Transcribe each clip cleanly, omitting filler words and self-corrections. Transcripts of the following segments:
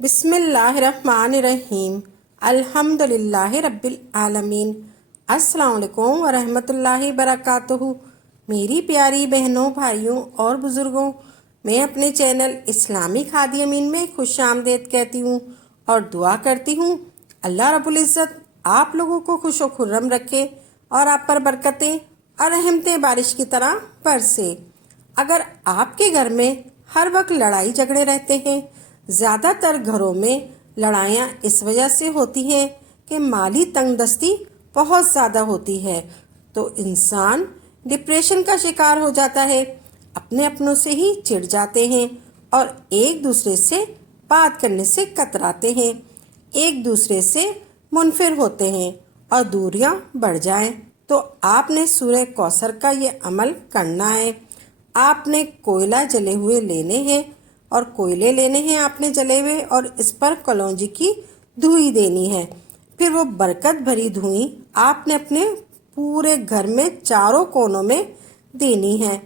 بسم اللہ الرحمن الرحیم الحمدللہ رب العالمین۔ السلام علیکم ورحمۃ اللہ وبرکاتہ۔ میری پیاری بہنوں، بھائیوں اور بزرگوں، میں اپنے چینل اسلامی کھادی امین میں خوش آمدید کہتی ہوں اور دعا کرتی ہوں اللہ رب العزت آپ لوگوں کو خوش و خرم رکھے اور آپ پر برکتیں اور رحمتیں بارش کی طرح برسے۔ اگر آپ کے گھر میں ہر وقت لڑائی جھگڑے رہتے ہیں، زیادہ تر گھروں میں لڑائیاں اس وجہ سے ہوتی ہیں کہ مالی تنگ دستی بہت زیادہ ہوتی ہے، تو انسان ڈپریشن کا شکار ہو جاتا ہے، اپنوں سے ہی چڑ جاتے ہیں اور ایک دوسرے سے بات کرنے سے کتراتے ہیں، ایک دوسرے سے منفر ہوتے ہیں اور دوریاں بڑھ جائیں تو آپ نے سورہ کوثر کا یہ عمل کرنا ہے۔ آپ نے کوئلہ جلے ہوئے لینے ہیں اور کوئلے لینے ہیں آپ نے جلے ہوئے، اور اس پر کلونجی کی دھوئی دینی ہے۔ پھر وہ برکت بھری دھوئی آپ نے اپنے پورے گھر میں چاروں کونوں میں دینی ہے،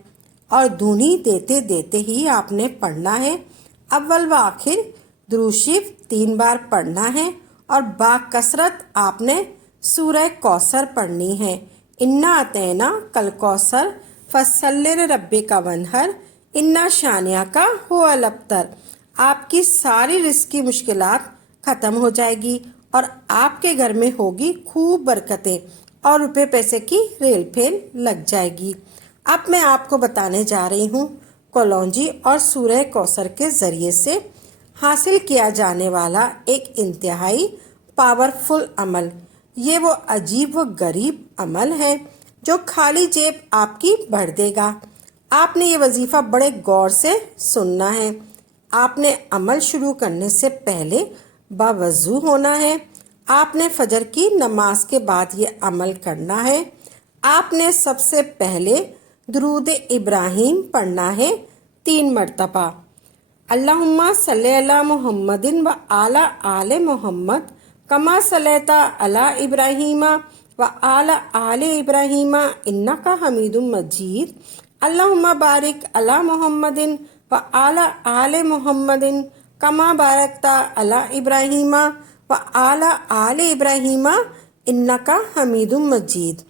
اور دھونی دیتے دیتے ہی آپ نے پڑھنا ہے اول و آخر درود شریف 3 بار پڑھنا ہے، اور با کثرت آپ نے سورہ کوثر پڑھنی ہے۔ انا اعطینا کل کوثر فصلی لربک وانحر انا شانئک هو الابتر۔ آپ کی ساری رزق کی مشکلات ختم ہو جائے گی اور آپ کے گھر میں ہوگی خوب برکتیں اور روپے پیسے کی ریل پھیل لگ جائے گی۔ اب میں آپ کو بتانے جا رہی ہوں کلونجی اور سورہ کوثر کے ذریعے سے حاصل کیا جانے والا ایک انتہائی پاورفل عمل۔ یہ وہ عجیب و غریب عمل ہے جو خالی جیب آپ کی بھر دے گا۔ آپ نے یہ وظیفہ بڑے غور سے سننا ہے۔ آپ نے عمل شروع کرنے سے پہلے باوضو ہونا ہے۔ آپ نے فجر کی نماز کے بعد یہ عمل کرنا ہے۔ آپ نے سب سے پہلے درود ابراہیم پڑھنا ہے 3 مرتبہ۔ اللہم صلی علی محمد و علی آل محمد کما صلیت علی ابراہیم و علی آل ابراہیم انک حمید مجید۔ اللہم بارک علی محمد و علی آل محمد کما بارکت علی ابراہیم و علی آل ابراہیم انک حمید مجید۔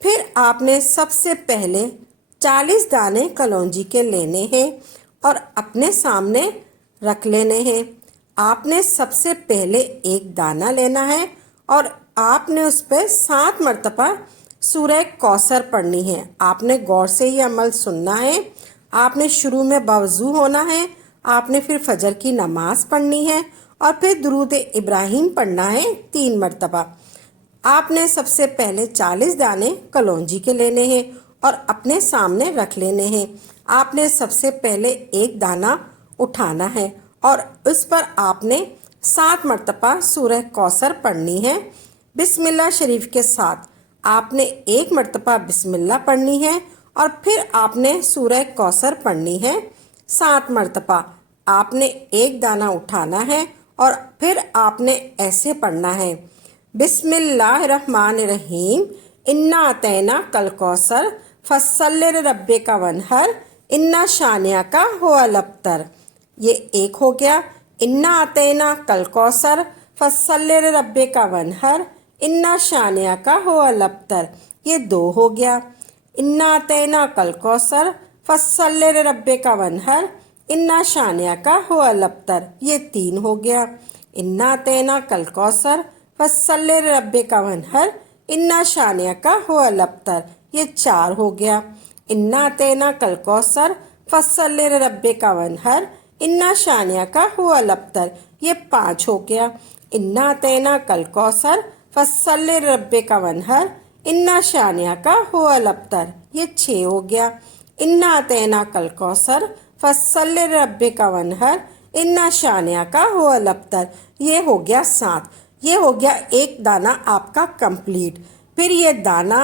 پھر آپ نے سب سے پہلے 40 دانے کلونجی کے لینے ہیں اور اپنے سامنے رکھ لینے ہیں۔ آپ نے سب سے پہلے ایک دانہ لینا ہے اور آپ نے اس پہ 7 مرتبہ سورہ کوثر پڑھنی ہے۔ آپ نے غور سے یہ عمل سننا ہے۔ آپ نے شروع میں باوضو ہونا ہے، آپ نے پھر فجر کی نماز پڑھنی ہے اور پھر درود ابراہیم پڑھنا ہے 3 مرتبہ۔ آپ نے سب سے پہلے 40 دانے کلونجی کے لینے ہیں اور اپنے سامنے رکھ لینے ہیں۔ آپ نے سب سے پہلے ایک دانہ اٹھانا ہے اور اس پر آپ نے 7 مرتبہ سورہ کوثر پڑھنی ہے بسم اللہ شریف کے ساتھ۔ آپ نے 1 مرتبہ بسم اللہ پڑھنی ہے اور پھر آپ نے سورہ کوثر پڑھنی ہے 7 مرتبہ۔ آپ نے ایک دانہ اٹھانا ہے اور پھر آپ نے ایسے پڑھنا ہے بسم اللہ الرحمن الرحیم انا اعطینا کل کوثر فصلی لربک وانحر انا شانئک هو الابتر۔ یہ ایک ہو گیا، انا اعطینا کل کوثر فصلی لربک وانحر انا شانئک هو الابتر۔ یہ 2 ہو گیا، انا اعطینا کل کوثر فصلی لربک وانحر انا شانئک هو الابتر۔ یہ 3 ہو گیا، انا اعطینا کل کوثر فصلی لربک وانحر انا شانئک هو الابتر۔ یہ 4 ہو گیا، انا اعطینا کل کوثر فصلی لربک وانحر انا شانئک هو الابتر۔ یہ 5 ہو گیا، انا اعطینا کل کوثر فصلی لربک وانحر انا شانئک هو الابتر۔ یہ 6 ہو گیا، انا اعطینا کل کوثر فصلی لربک وانحر انا شانئک هو الابتر۔ یہ ہو گیا 7۔ یہ ہو گیا ایک دانہ آپ کا کمپلیٹ۔ پھر یہ دانہ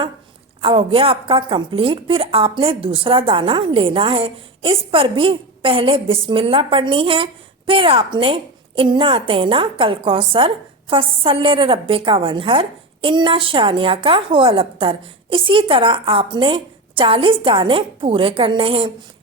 ہو گیا آپ کا کمپلیٹ، پھر آپ نے دوسرا دانہ لینا ہے، اس پر بھی پہلے بسم اللہ پڑھنی ہے، پھر آپ نے انا اعطینا کل کوثر فصلی لربک وانحر انا شانئک هو الابتر۔ اسی طرح آپ نے 40 دانے پورے کرنے ہیں۔